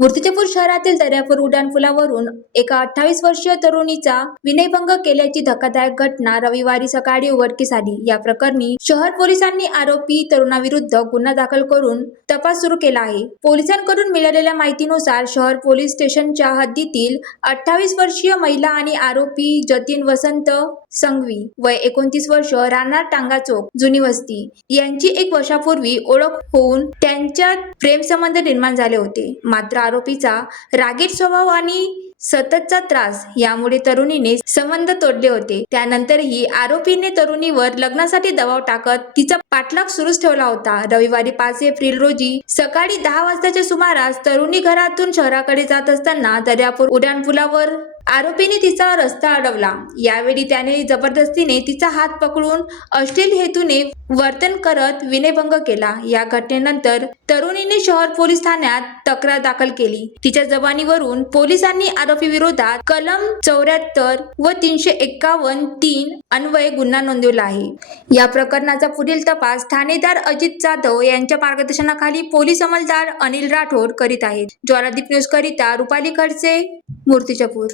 मूर्तिजापूर शहरातील दर्यापूर उड्डाणपुलावरून एका 28 वर्षीय तरुणीचा विनयभंग केल्याची धक्कादायक घटना रविवारी सकाळी उघडकीस आली। या प्रकरणी शहर पोलिसांनी आरोपी तरुणाविरुद्ध गुन्हा दाखल करून तपास सुरू केला आहे। पोलिसांकडून मिळालेल्या माहितीनुसार शहर पोलीस स्टेशनच्या हद्दीतील 28 वर्षीय महिला आणि आरोपी जतीन वसंत संघवी वय 29 वर्ष राहणार टांगा चौक जुनी वस्ती यांची एक वर्षापूर्वी ओळख होऊन त्यांच्यात प्रेमसंबंध निर्माण झाले होते। मात्र आरोपीचा रागीट स्वभाव आणि सततचा त्रास यामुळे तरुणीने संबंध तोडले होते। त्यानंतरही आरोपीने तरुणीवर लग्नासाठी दबाव टाकत तिचा पाठलाग सुरूच ठेवला होता। रविवारी 5 एप्रिल रोजी सकाळी 10 वाजताच्या सुमारास तरुणी घरातून शहराकडे जात असताना दर्यापूर उड्डाणपुलावर आरोपीने तिचा रस्ता अडवला। यावेळी त्याने जबरदस्तीने तिचा हात पकडून अश्लील हेतूने वर्तन करत विनयभंग केला। या घटनेनंतर तरुणीने शहर पोलीस ठाण्यात तक्रार दाखल केली। तिच्या जबानीवरून पोलिसांनी आरोपी विरोधात कलम 74 व 351(3) अन्वये गुन्हा नोंदवला आहे। या प्रकरणाचा पुढील तपास ठाणेदार अजित जाधव यांच्या मार्गदर्शनाखाली पोलीस अंमलदार अनिल राठोड करीत आहेत। ज्वालादीप न्यूज करिता रुपाली खडसे, मूर्तिजापूर।